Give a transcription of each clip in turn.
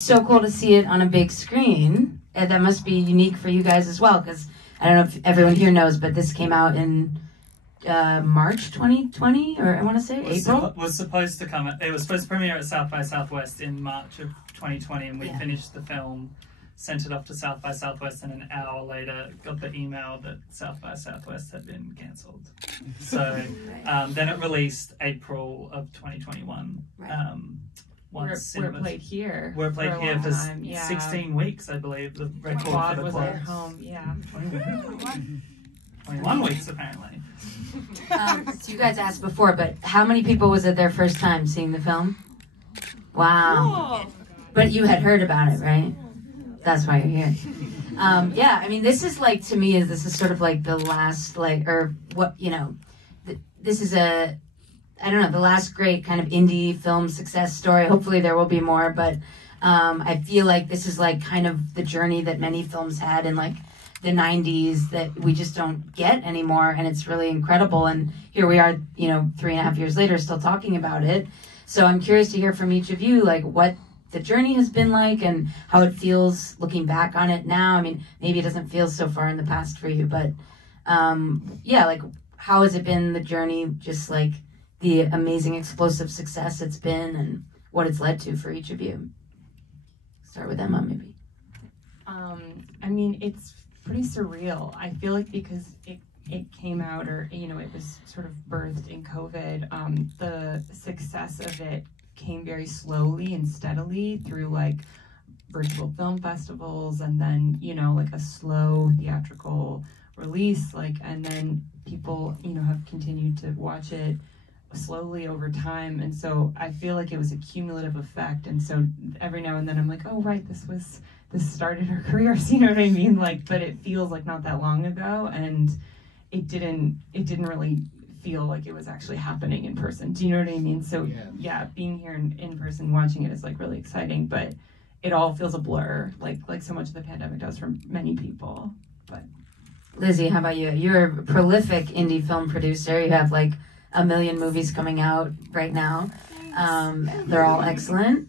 So cool to see it on a big screen. That must be unique for you guys as well, because I don't know if everyone here knows, but this came out in March 2020, or I want to say April. Was supposed to come. It was supposed to premiere at South by Southwest in March of 2020, and we finished the film, sent it off to South by Southwest, and an hour later got the email that South by Southwest had been cancelled. So then it released April of 2021. Right. We're played here. We're played here for 16 weeks, I believe. The record for the was club. at home. Yeah. 21 weeks apparently. So you guys asked before, but how many people was it their first time seeing the film? Wow. Whoa. But you had heard about it, right? That's why you're here. Yeah, I mean, this is like, to me, this is sort of like the last, like, or what, you know, this is I don't know, the last great kind of indie film success story. Hopefully there will be more, but I feel like this is like kind of the journey that many films had in like the 90s that we just don't get anymore, and it's really incredible. And here we are, you know, 3.5 years later, still talking about it. So I'm curious to hear from each of you, like what the journey has been like and how it feels looking back on it now. I mean, maybe it doesn't feel so far in the past for you, but yeah, like how has it been, the journey, just like the amazing explosive success it's been and what it's led to for each of you? Start with Emma, maybe. I mean, it's pretty surreal. I feel like because it came out, or, you know, it was sort of birthed in COVID, the success of it came very slowly and steadily through like virtual film festivals, and then, you know, like a slow theatrical release, like, and then people, you know, have continued to watch it slowly over time. And so I feel like it was a cumulative effect, and so every now and then I'm like, oh right, this started her career, so you know what I mean, like, but it feels like not that long ago, and it didn't really feel like it was actually happening in person. Do you know what I mean? So yeah, being here in person, watching it is like really exciting, but it all feels a blur, like so much of the pandemic does for many people. But Lizzie, how about you? You're a prolific indie film producer. You have like 1 million movies coming out right now. They're all excellent.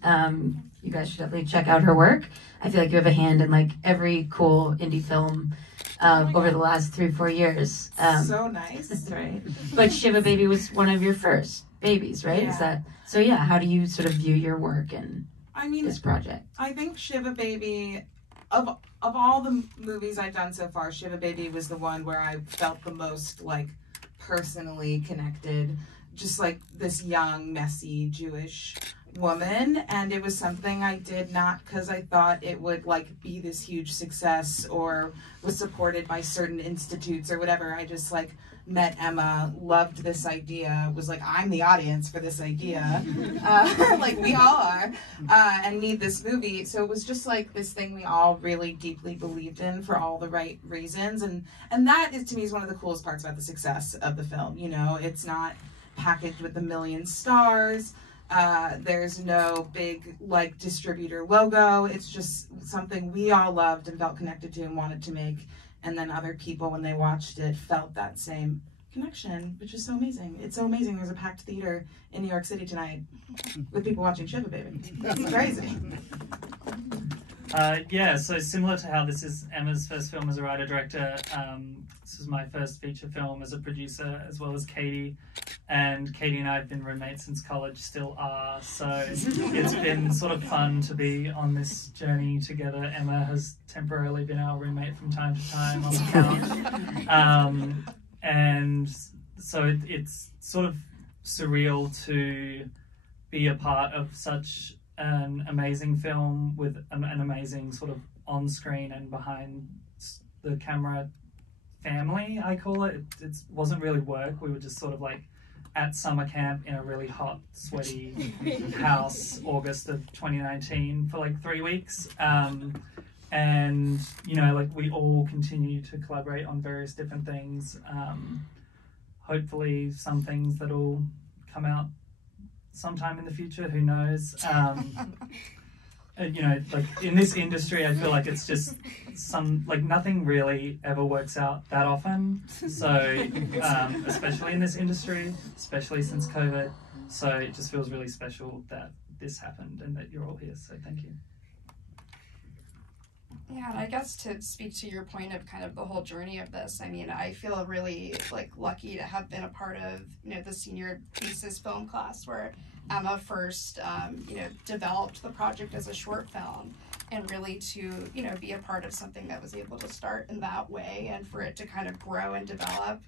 You guys should definitely check out her work. I feel like you have a hand in like every cool indie film over the last 3-4 years. So nice. That's right. But Shiva Baby was one of your first babies, right? Yeah. Is that so? Yeah. How do you sort of view your work in this project? I think Shiva Baby, of all the movies I've done so far, Shiva Baby was the one where I felt the most like personally connected, just like this young, messy Jewish woman. And it was something I did not because I thought it would like be this huge success or was supported by certain institutes or whatever. I just like met Emma, loved this idea, was like, I'm the audience for this idea, like we all are, and need this movie. So it was just like this thing we all really deeply believed in for all the right reasons, and that is, to me, is one of the coolest parts about the success of the film. You know, it's not packaged with 1 million stars. There's no big like distributor logo. It's just something we all loved and felt connected to and wanted to make. And then other people, when they watched it, felt that same connection, which is so amazing. It's so amazing. There's a packed theater in New York City tonight with people watching Shiva Baby. It's crazy. Yeah, so similar to how this is Emma's first film as a writer-director, this is my first feature film as a producer, as well as Katie. And Katie and I have been roommates since college, still are, so it's been sort of fun to be on this journey together. Emma has temporarily been our roommate from time to time on the couch. And so it's sort of surreal to be a part of such an amazing film with an amazing sort of on-screen and behind the camera family, I call it. It wasn't really work. We were just sort of like at summer camp in a really hot, sweaty house, August of 2019 for like 3 weeks. And, you know, like we all continue to collaborate on various different things. Hopefully some things that'll come out sometime in the future, who knows. You know, like in this industry, I feel like it's just nothing really ever works out that often. So, especially in this industry, especially since COVID. So it just feels really special that this happened and that you're all here. So thank you. Yeah, and I guess to speak to your point of kind of the whole journey of this, I mean, I feel really like lucky to have been a part of, you know, the senior thesis film class where Emma first, you know, developed the project as a short film, and really to, you know, be a part of something that was able to start in that way and for it to kind of grow and develop,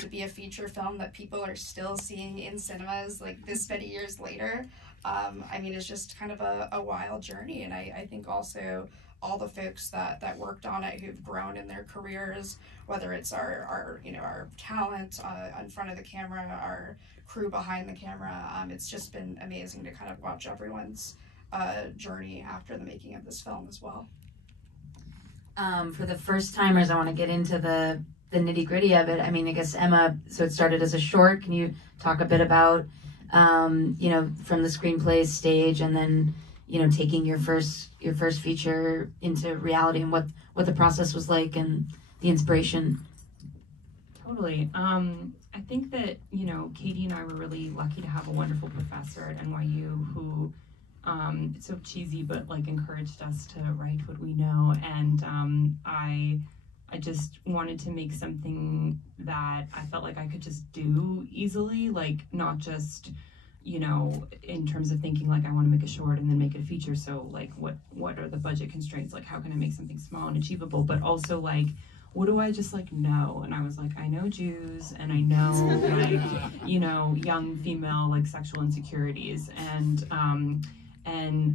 to be a feature film that people are still seeing in cinemas like this many years later. I mean, it's just kind of a wild journey, and I think also all the folks that worked on it who've grown in their careers, whether it's our you know, our talent in front of the camera, our crew behind the camera, it's just been amazing to kind of watch everyone's journey after the making of this film as well. For the first timers, I want to get into the nitty gritty of it. I mean, I guess Emma, so it started as a short. Can you talk a bit about, you know, from the screenplay stage and then, you know, taking your first feature into reality and what the process was like and the inspiration? Totally. I think that, you know, Katie and I were really lucky to have a wonderful professor at NYU who, it's so cheesy, but like encouraged us to write what we know. And I just wanted to make something that I felt like I could just do easily, like not just, you know, in terms of thinking like I want to make a short and then make it a feature. So like what are the budget constraints? Like how can I make something small and achievable? But also like, what do I just like know? And I was like, I know Jews and I know like, you know, young female like sexual insecurities. And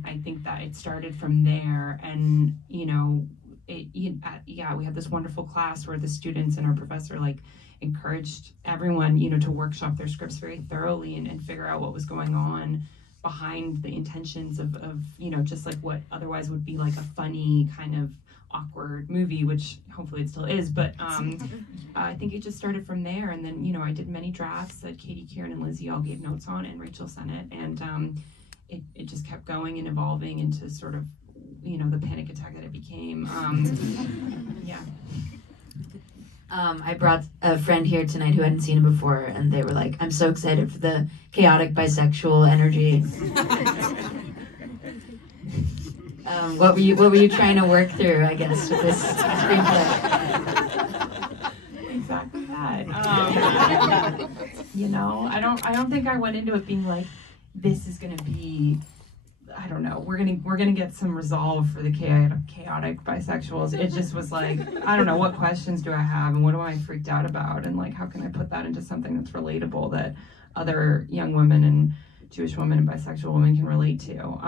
I think that it started from there. And, you know, yeah, we had this wonderful class where the students and our professor like encouraged everyone, you know, to workshop their scripts very thoroughly and figure out what was going on behind the intentions of, you know, just like what otherwise would be like a funny kind of awkward movie, which hopefully it still is, but I think it just started from there. And then, you know, I did many drafts that Katie, Kieran, and Lizzie all gave notes on, and Rachel sent it, and it just kept going and evolving into sort of, you know, the panic attack that it became. Yeah. I brought a friend here tonight who hadn't seen it before, and they were like, I'm so excited for the chaotic bisexual energy. What were you trying to work through, I guess, with this screenplay? Exactly that. You know, I don't think I went into it being like, this is gonna be, I don't know, we're gonna get some resolve for the chaotic bisexuals. It just was like, I don't know, what questions do I have and what am I freaked out about, and like how can I put that into something that's relatable that other young women and Jewish women and bisexual women can relate to.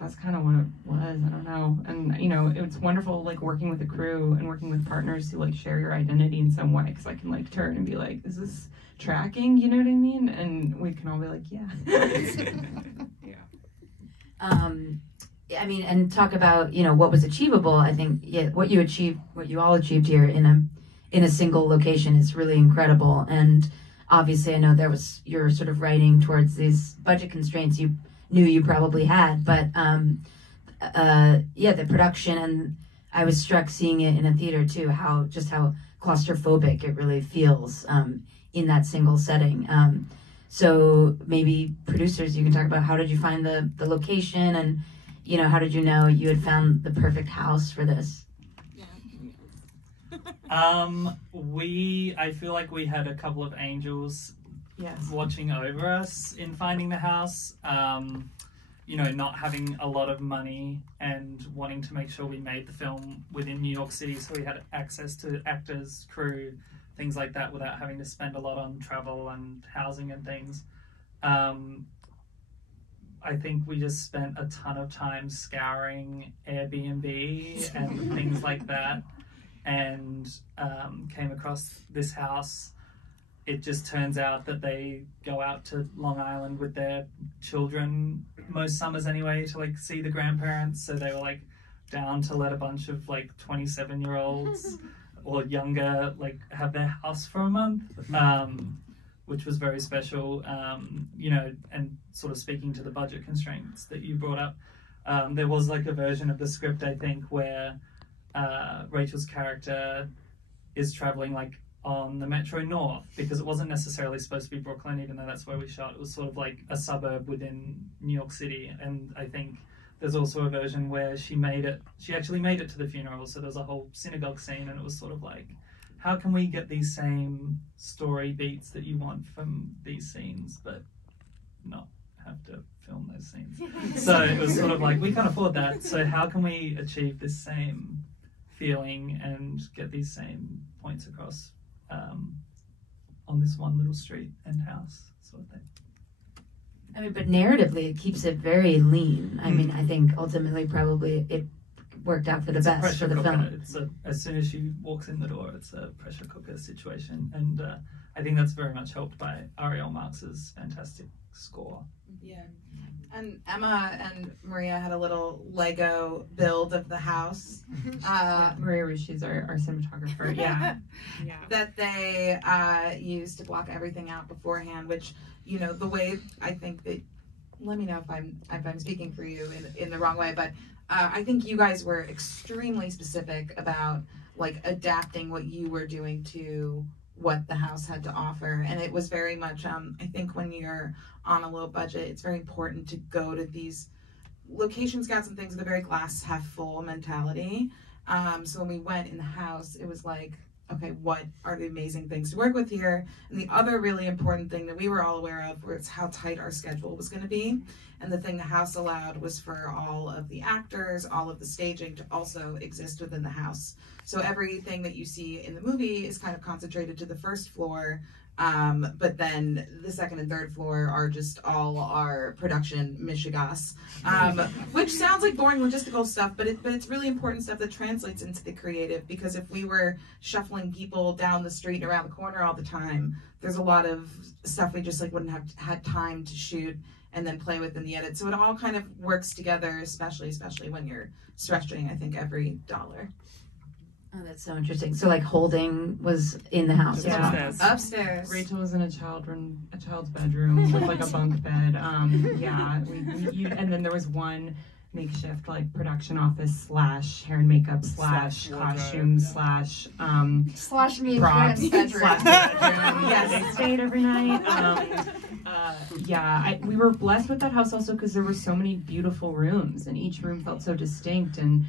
That's kind of what it was. I don't know. And you know, it's wonderful like working with a crew and working with partners who like share your identity in some way, because I can like turn and be like, is this tracking, you know what I mean? And we can all be like, yeah. Yeah. I mean, and talk about, you know, what was achievable. I think what you all achieved here in a single location is really incredible. And obviously, I know you're sort of writing towards these budget constraints you knew you probably had, but the production, and I was struck seeing it in a theater too, how claustrophobic it really feels in that single setting. So maybe producers, you can talk about how did you find the location, and you know, how did you know you had found the perfect house for this? I feel like we had a couple of angels, yes, watching over us in finding the house. You know, not having a lot of money and wanting to make sure we made the film within New York City, so we had access to actors, crew, things like that, without having to spend a lot on travel and housing and things. I think we just spent a ton of time scouring Airbnb and things like that, and came across this house. It just turns out that they go out to Long Island with their children most summers anyway to like see the grandparents, so they were like down to let a bunch of like 27-year-olds or younger like have their house for a month, which was very special. You know, and sort of speaking to the budget constraints that you brought up, there was like a version of the script, I think, where Rachel's character is traveling like on the Metro North, because it wasn't necessarily supposed to be Brooklyn, even though that's where we shot. It was sort of like a suburb within New York City, and I think there's also a version where she actually made it to the funeral. So there's a whole synagogue scene, and it was sort of like, how can we get these same story beats that you want from these scenes, but not have to film those scenes? So it was sort of like, we can't afford that. So how can we achieve this same feeling and get these same points across on this one little street and house sort of thing? I mean, but narratively, it keeps it very lean. I mean, I think ultimately, probably it worked out for the best for the film. As soon as she walks in the door, it's a pressure cooker situation, and I think that's very much helped by Ariel Marx's fantastic score. Yeah. And Emma and Maria had a little Lego build of the house. Maria Rushi's our cinematographer. Yeah. That they used to block everything out beforehand, which, you know, the way I think that, let me know if I'm speaking for you in the wrong way, but I think you guys were extremely specific about like adapting what you were doing to what the house had to offer. And it was very much, I think when you're on a low budget, it's very important to go to these location scouts and things with a very glass half full mentality. So when we went in the house, it was like, okay, what are the amazing things to work with here? And the other really important thing that we were all aware of was how tight our schedule was going to be. And the thing the house allowed was for all of the actors, all of the staging to also exist within the house. So everything that you see in the movie is kind of concentrated to the first floor, but then the second and third floor are just all our production mishigas, which sounds like boring logistical stuff, but it's really important stuff that translates into the creative, because if we were shuffling people down the street and around the corner all the time, there's a lot of stuff we just like wouldn't have had time to shoot and then play with in the edit. So it all kind of works together, especially when you're stretching, I think, every dollar. Oh, that's so interesting. So like holding was in the house. Upstairs. Upstairs. Rachel was in a child's bedroom with like a bunk bed. And then there was one makeshift like production office / hair and makeup / costume / Slash me and props Grant's bedroom. Yes, they stayed every night. We were blessed with that house also because there were so many beautiful rooms, and each room felt so distinct, and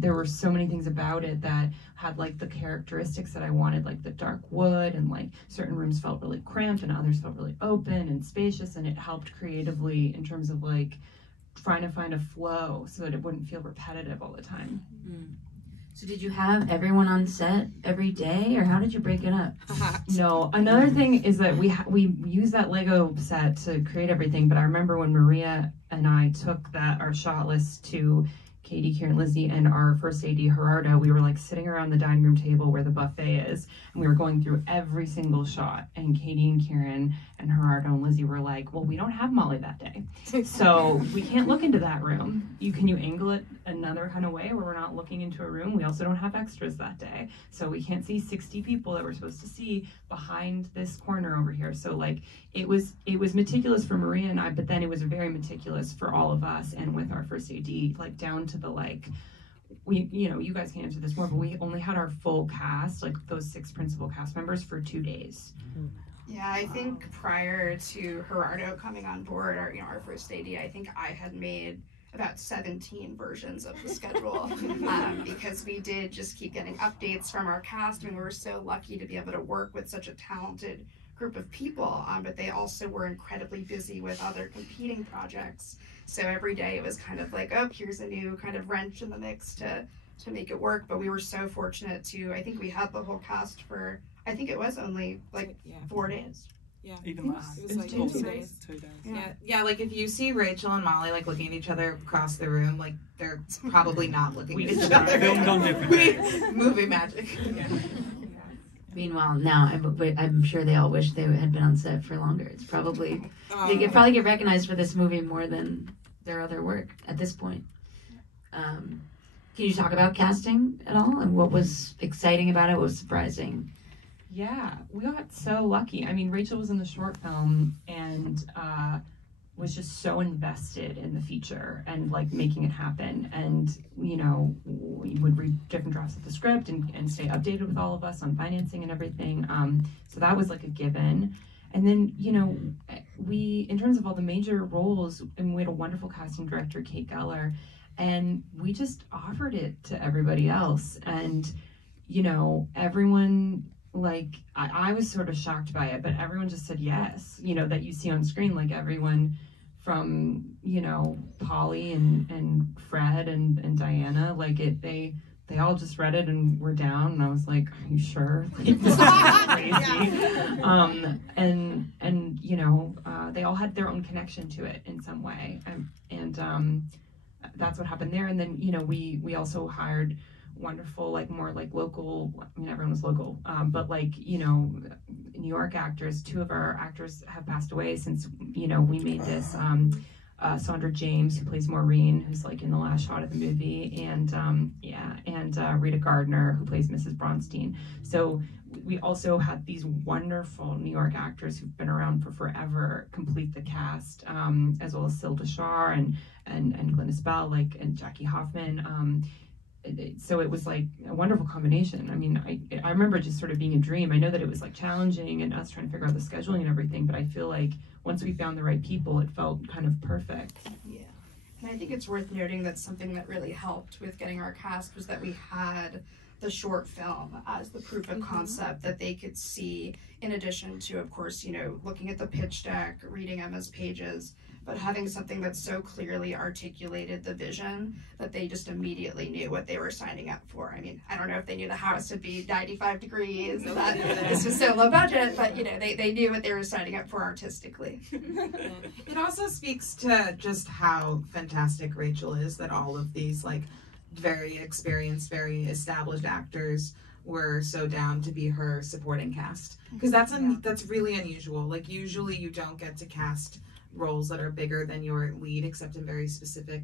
there were so many things about it that had like the characteristics that I wanted, like the dark wood, and like certain rooms felt really cramped and others felt really open and spacious, and it helped creatively in terms of like trying to find a flow so that it wouldn't feel repetitive all the time. So did you have everyone on set every day, or how did you break it up? No, another thing is that we used that Lego set to create everything, but I remember when Maria and I took our shot list to Katie, Kieran, Lizzie, and our first AD, Gerardo, we were like sitting around the dining room table where the buffet is, and we were going through every single shot, and Katie and Kieran and Gerardo and Lizzie were like, well, we don't have Molly that day, so we can't look into that room. Can you angle it another kind of way where we're not looking into a room? We also don't have extras that day, so we can't see 60 people that we're supposed to see behind this corner over here. So like it was meticulous for Maria and I, but then it was very meticulous for all of us, and with our first AD, like down to the like, you guys can answer this more, but we only had our full cast, like those 6 principal cast members, for 2 days. Yeah, I think prior to Gerardo coming on board, our first AD, I think I had made about 17 versions of the schedule because we did just keep getting updates from our cast. I mean, we were so lucky to be able to work with such a talented group of people, but they also were incredibly busy with other competing projects. So every day it was kind of like, oh, here's a new kind of wrench in the mix to make it work. But we were so fortunate I think we had the whole cast for, I think it was only like 4 days. Yeah, even less. It was like 2 days. 2 days. Yeah. Like if you see Rachel and Molly like looking at each other across the room, like they're probably not looking at each other. Filmed on different. Movie magic. Yeah. Meanwhile, now I'm sure they all wish they had been on set for longer. It's probably they could probably get recognized for this movie more than their other work at this point. Can you talk about casting at all, and what was exciting about it? What was surprising? Yeah, we got so lucky. I mean, Rachel was in the short film and was just so invested in the feature and like making it happen. And, we would read different drafts of the script and stay updated with all of us on financing and everything. So that was like a given. And then, we, in terms of all the major roles, and we had a wonderful casting director, Kate Geller, and we just offered it to everybody else. And, you know, everyone, like, I was sort of shocked by it, but everyone just said yes, you know, that you see on screen, like everyone from, you know, Polly and Fred and Diana, like they all just read it and were down, and I was like, are you sure? Like, this is crazy. And you know, they all had their own connection to it in some way, and that's what happened there. And then, you know, we also hired wonderful, like, more like local, I mean, everyone was local, but like, you know, New York actors. Two of our actors have passed away since, you know, we made this. Sandra James, who plays Maureen, who's like in the last shot of the movie, and Rita Gardner, who plays Mrs. Bronstein. So we also had these wonderful New York actors who've been around for forever complete the cast, as well as Syl Deshar and Glynis Bell, like, and Jackie Hoffman. So it was like a wonderful combination. I mean, I remember it just sort of being a dream. I know that it was like challenging and us trying to figure out the scheduling and everything, but I feel like once we found the right people, it felt kind of perfect. Yeah. And I think it's worth noting that something that really helped with getting our cast was that we had the short film as the proof of concept that they could see, in addition to, of course, you know, looking at the pitch deck, reading Emma's pages, but having something that so clearly articulated the vision that they just immediately knew what they were signing up for. I mean, I don't know if they knew the house would be 95 degrees or that this was so low budget, but, you know, they knew what they were signing up for artistically. It also speaks to just how fantastic Rachel is, that all of these, like, very experienced, very established actors were so down to be her supporting cast. Because that's really unusual. Like, usually you don't get to cast roles that are bigger than your lead, except in very specific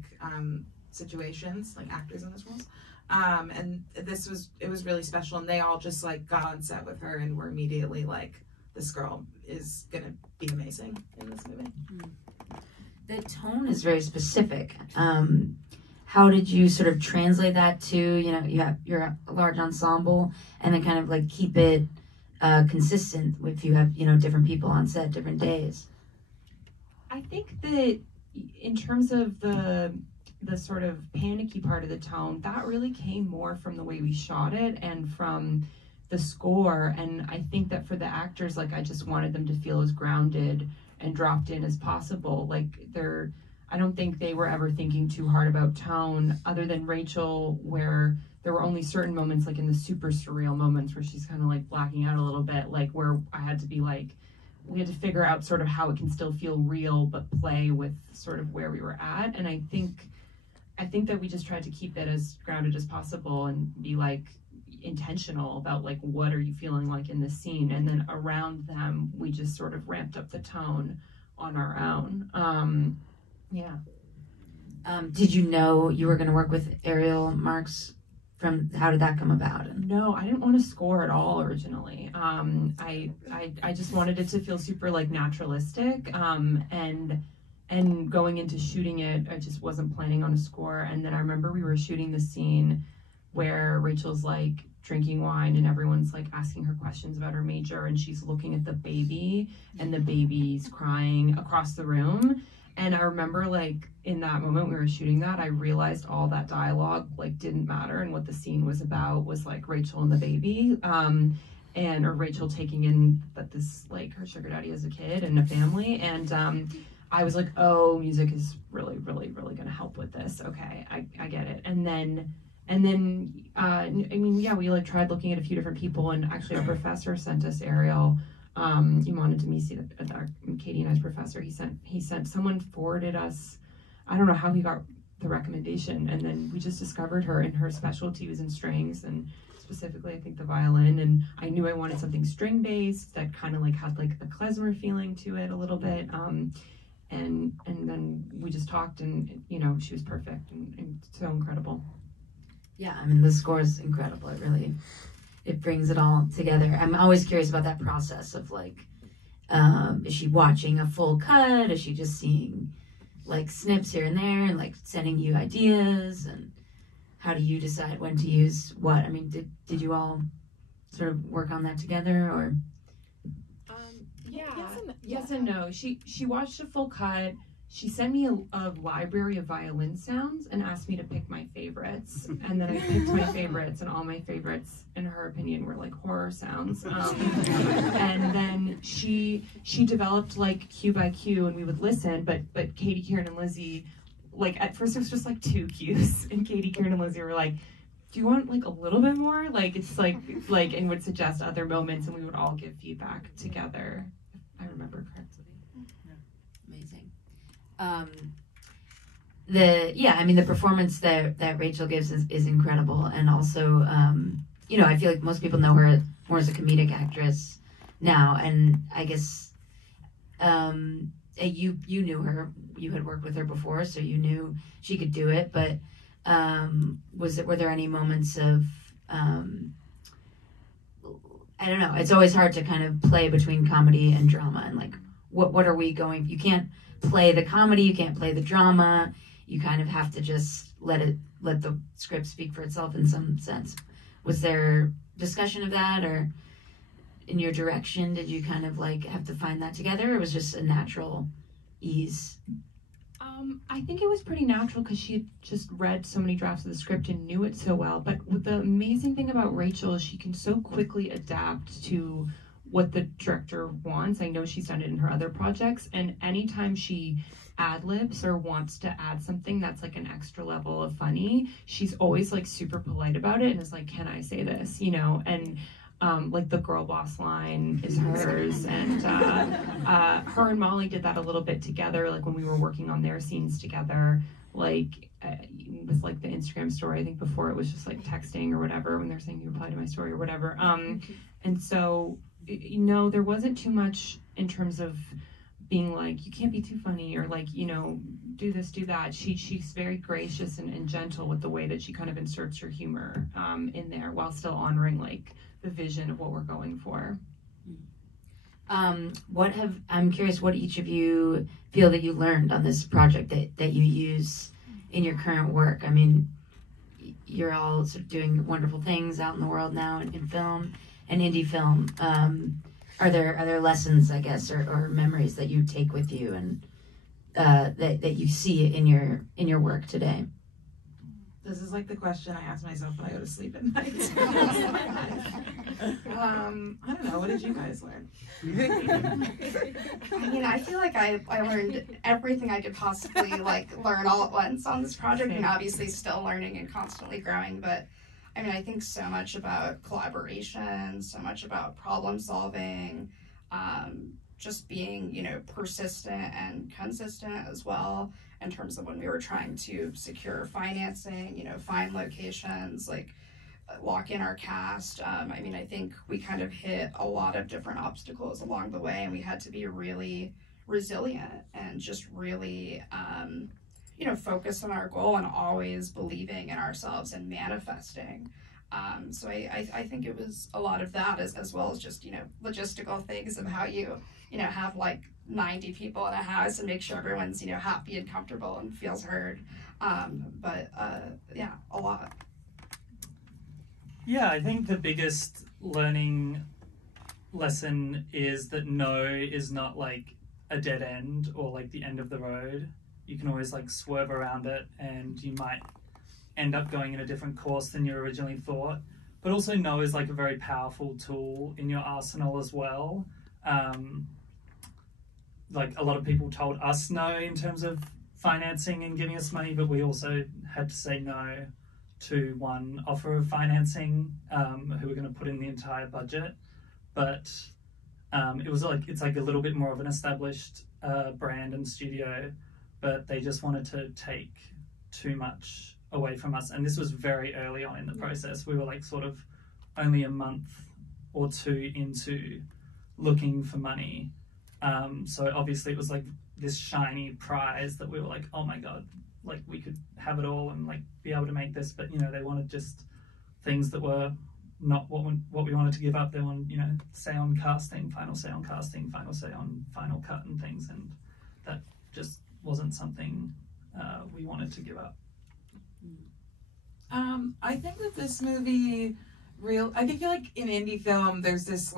situations, like actors in those roles. And it was really special, and they all just like got on set with her and were immediately like, this girl is gonna be amazing in this movie. The tone is very specific. How did you sort of translate that to, you know, you're a large ensemble, and then kind of like keep it consistent if you have, you know, different people on set, different days? I think that in terms of the sort of panicky part of the tone, that really came more from the way we shot it and from the score. And I think that for the actors, like, I just wanted them to feel as grounded and dropped in as possible. Like, I don't think they were ever thinking too hard about tone, other than Rachel, where there were only certain moments, like in the super surreal moments where she's kind of like blacking out a little bit, like where I had to be like, we had to figure out sort of how it can still feel real but play with sort of where we were at. And I think that we just tried to keep it as grounded as possible and be like intentional about like, what are you feeling like in this scene? And then around them, we just sort of ramped up the tone on our own. Did you know you were going to work with Ariel Marks? How did that come about? No, I didn't want to score at all originally. I just wanted it to feel super like naturalistic. And going into shooting it, I just wasn't planning on a score. And then I remember we were shooting the scene where Rachel's like drinking wine and everyone's like asking her questions about her major, and she's looking at the baby and the baby's crying across the room. And I remember, like, in that moment we were shooting that, I realized all that dialogue, like, didn't matter, and what the scene was about was, like, Rachel and the baby, or Rachel taking in that this, like, her sugar daddy has a kid and a family, and I was like, oh, music is really, really, really gonna help with this. Okay, I get it. And then, I mean, yeah, we, like, tried looking at a few different people, and actually our professor sent us Ariel, Iman Demisi, Katie and I's professor. He sent someone forwarded us, I don't know how he got the recommendation, and then we just discovered her, and her specialty was in strings, and specifically I think the violin, and I knew I wanted something string based that kind of like had like the klezmer feeling to it a little bit, and then we just talked, and you know, she was perfect and so incredible. Yeah, I mean, the score is incredible. It brings it all together. I'm always curious about that process of like, is she watching a full cut? Is she just seeing like snips here and there and like sending you ideas? And how do you decide when to use what? I mean, did you all sort of work on that together, or? Yes and no. She watched a full cut. She sent me a library of violin sounds and asked me to pick my favorites. And then I picked my favorites, and all my favorites, in her opinion, were like horror sounds. And then she developed like cue by cue, and we would listen. But Katie, Kieran, and Lizzie, like at first it was just like 2 cues, and Katie, Kieran, and Lizzie were like, "Do you want like a little bit more?" Like it's like and would suggest other moments, and we would all give feedback together, if I remember correctly. Amazing. The performance that Rachel gives is incredible, and also I feel like most people know her more as a comedic actress now, and I guess you knew her, you had worked with her before, so you knew she could do it, but were there any moments of I don't know, it's always hard to kind of play between comedy and drama, and like what are we going, you can't play the comedy, you can't play the drama, you kind of have to just let the script speak for itself in some sense. Was there discussion of that, or in your direction, did you kind of like have to find that together, or it was just a natural ease? I think it was pretty natural because she had just read so many drafts of the script and knew it so well. But the amazing thing about Rachel is she can so quickly adapt to what the director wants. I know she's done it in her other projects, and anytime she ad-libs or wants to add something that's like an extra level of funny, she's always like super polite about it and is like, "Can I say this?" And like the girl boss line is hers, and her and Molly did that a little bit together, like when we were working on their scenes together, like with like the Instagram story. I think before it was just like texting or whatever, when they're saying you reply to my story or whatever. And so there wasn't too much in terms of being like, you can't be too funny, or like, do this, do that. She's very gracious and gentle with the way that she kind of inserts her humor in there, while still honoring like the vision of what we're going for. I'm curious what each of you feel that you learned on this project that you use in your current work. I mean, you're all sort of doing wonderful things out in the world now in film and indie film. Are there lessons, I guess, or memories that you take with you and that you see in your work today? This is like the question I ask myself when I go to sleep at night. I don't know. What did you guys learn? I mean, I feel like I learned everything I could possibly learn all at once on this project, and obviously still learning and constantly growing. But I mean, I think so much about collaboration, so much about problem solving, just being, persistent and consistent as well, in terms of when we were trying to secure financing, find locations, lock in our cast. I mean, I think we kind of hit a lot of different obstacles along the way, and we had to be really resilient and just really, focus on our goal and always believing in ourselves and manifesting. So I think it was a lot of that, as well as just, logistical things of how you, have 90 people in a house and make sure everyone's, happy and comfortable and feels heard. Yeah, a lot. Yeah, I think the biggest learning lesson is that no is not a dead end or the end of the road. You can always swerve around it, and you might end up going in a different course than you originally thought. But also no is a very powerful tool in your arsenal as well. A lot of people told us no in terms of financing and giving us money, but we also had to say no to one offer of financing, who were going to put in the entire budget. But it was it's a little bit more of an established brand and studio, but they just wanted to take too much away from us. And this was very early on in the process. We were sort of only a month or two into looking for money. So obviously it was this shiny prize that we were oh my God, we could have it all and be able to make this. But they wanted just things that were not what we wanted to give up. They wanted, say on casting, final say on casting, final say on final cut and things, and that just wasn't something we wanted to give up. I think that this movie I think in indie film there's this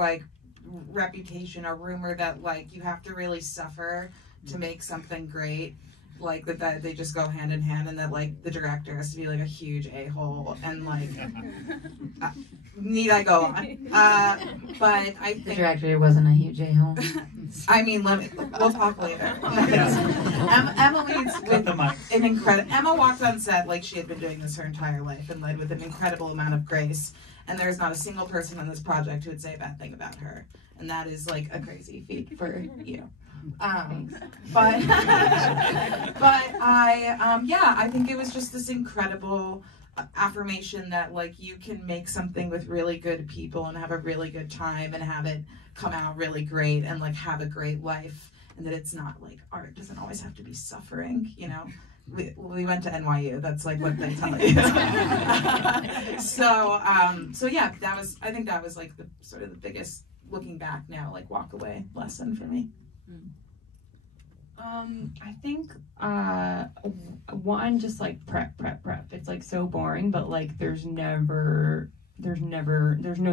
reputation or rumor that like you have to really suffer to make something great, like that they just go hand in hand, and that like the director has to be like a huge a-hole, and like need I go on? But I think the director wasn't a huge a-hole. I mean, we'll talk later. Emma leads with an incredible. Emma walked on set like she had been doing this her entire life and led with an incredible amount of grace. And there's not a single person on this project who would say a bad thing about her, and that is like a crazy feat for you. But I think it was just this incredible affirmation that like you can make something with really good people and have a really good time and have it come out really great and like have a great life, and that it's not like art doesn't always have to be suffering, you know. We went to NYU. That's like what they tell you. So yeah, I think that was like the sort of the biggest, looking back now, like walk away lesson for me. I think one, just like prep. It's like so boring, but like there's no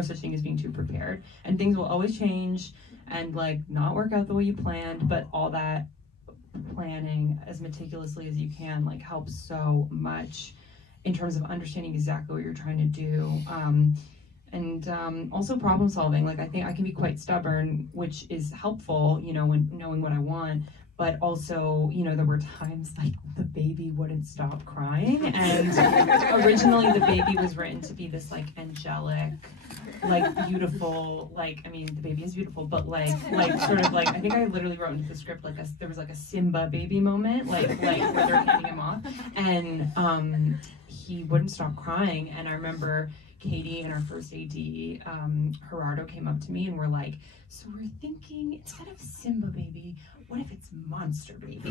such thing as being too prepared, and things will always change and like not work out the way you planned, but all that planning as meticulously as you can like helps so much in terms of understanding exactly what you're trying to do, and also problem solving. Like I think I can be quite stubborn, which is helpful, you know, when knowing what I want, but also, you know, there were times like the baby wouldn't stop crying, and originally the baby was written to be this like angelic, like beautiful, like, I mean, the baby is beautiful, but like sort of like, I think I literally wrote into the script like there was like a Simba baby moment, like where they're handing him off, and he wouldn't stop crying. And I remember Katie and our first AD, Gerardo, came up to me and were like, so we're thinking instead of Simba baby, what if it's Monster Baby? It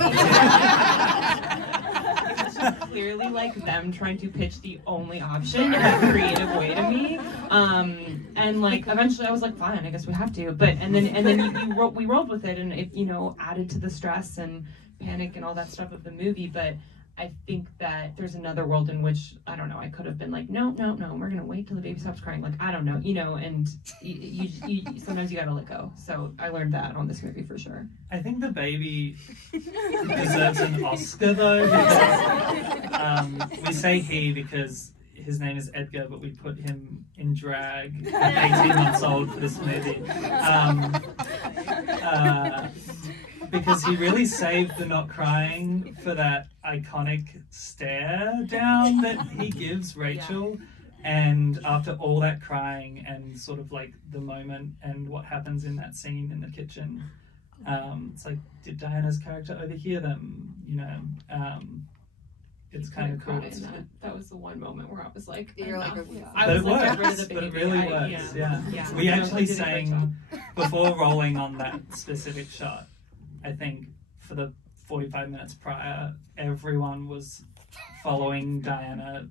was just clearly like them trying to pitch the only option in a creative way to me. And like eventually I was like, fine, I guess we have to. But and then we rolled with it, and it, you know, added to the stress and panic and all that stuff of the movie. But I think that there's another world in which, I don't know, I could have been like, no, we're gonna wait till the baby stops crying. Like, I don't know, you know, and you sometimes you gotta let go. So I learned that on this movie for sure. I think the baby deserves an Oscar though, because we say he because his name is Edgar, but we put him in drag at 18 months old for this movie. Because he really saved the not crying for that iconic stare down that he gives Rachel. And after all that crying and sort of like the moment and what happens in that scene in the kitchen, it's like, did Diana's character overhear them? You know, it's kind of cool. That was the one moment where I was like, you're like, but it works. But it really works. Yeah. We actually sang before rolling on that specific shot. I think for the 45 minutes prior, everyone was following Diana,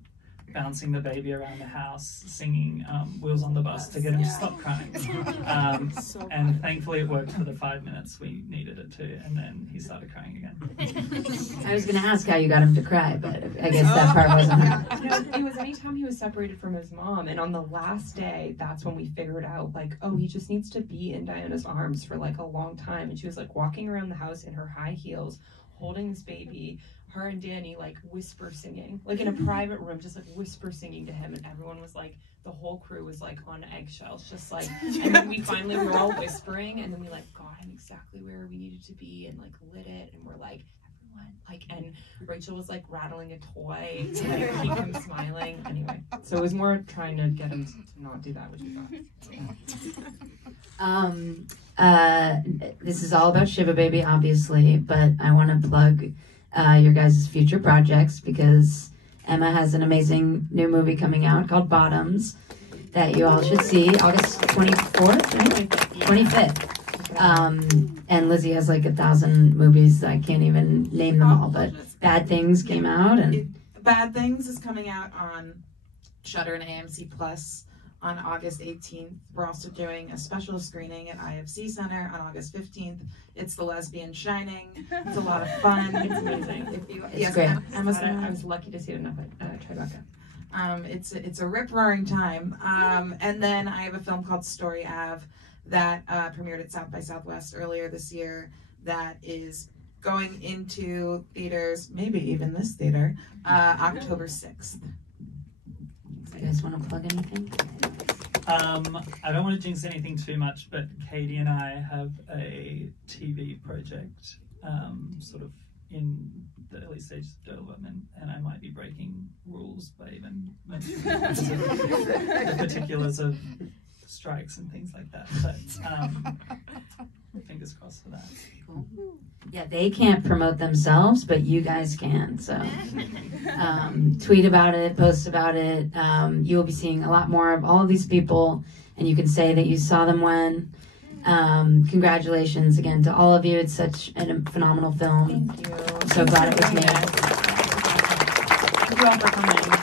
bouncing the baby around the house, singing Wheels on the Bus to get him to stop crying. And thankfully it worked for the 5 minutes we needed it to, and then he started crying again. I was going to ask how you got him to cry, but I guess that part wasn't hard. You know, it was anytime he was separated from his mom, and on the last day, that's when we figured out, like, oh, he just needs to be in Diana's arms for, like, a long time. And she was, like, walking around the house in her high heels, holding this baby, her and Danny like whisper singing, like in a private room, just like whisper singing to him, and everyone was like, the whole crew was like on eggshells, just like, and then we finally were all whispering, and then we like got him exactly where we needed to be and like lit it, and we're like, everyone, like, and Rachel was like rattling a toy to like keep him smiling. Anyway, so it was more trying to get him to not do that, which we thought. This is all about Shiva Baby, obviously, but I want to plug your guys' future projects, because Emma has an amazing new movie coming out called Bottoms that you all should see August 24th, right? 25th. And Lizzie has like 1,000 movies. I can't even name them all, but Bad Things came out. And Bad Things is coming out on Shudder and AMC Plus on August 18th. We're also doing a special screening at IFC Center on August 15th. It's The Lesbian Shining. It's a lot of fun. It's amazing. It's great. I was lucky to see it enough at Tribeca. It's a rip-roaring time. And then I have a film called Story Ave that premiered at South by Southwest earlier this year that is going into theaters, maybe even this theater, October 6th. You guys want to plug anything? I don't want to jinx anything too much, but Katie and I have a TV project sort of in the early stages of development, and I might be breaking rules by even mentioning the particulars of strikes and things like that. But fingers crossed for that. Cool. Yeah, they can't promote themselves, but you guys can. So tweet about it, post about it. You will be seeing a lot more of all of these people, and you can say that you saw them when. Congratulations again to all of you. It's such a phenomenal film. Thank you. I'm so glad it was made. Thank you all for coming.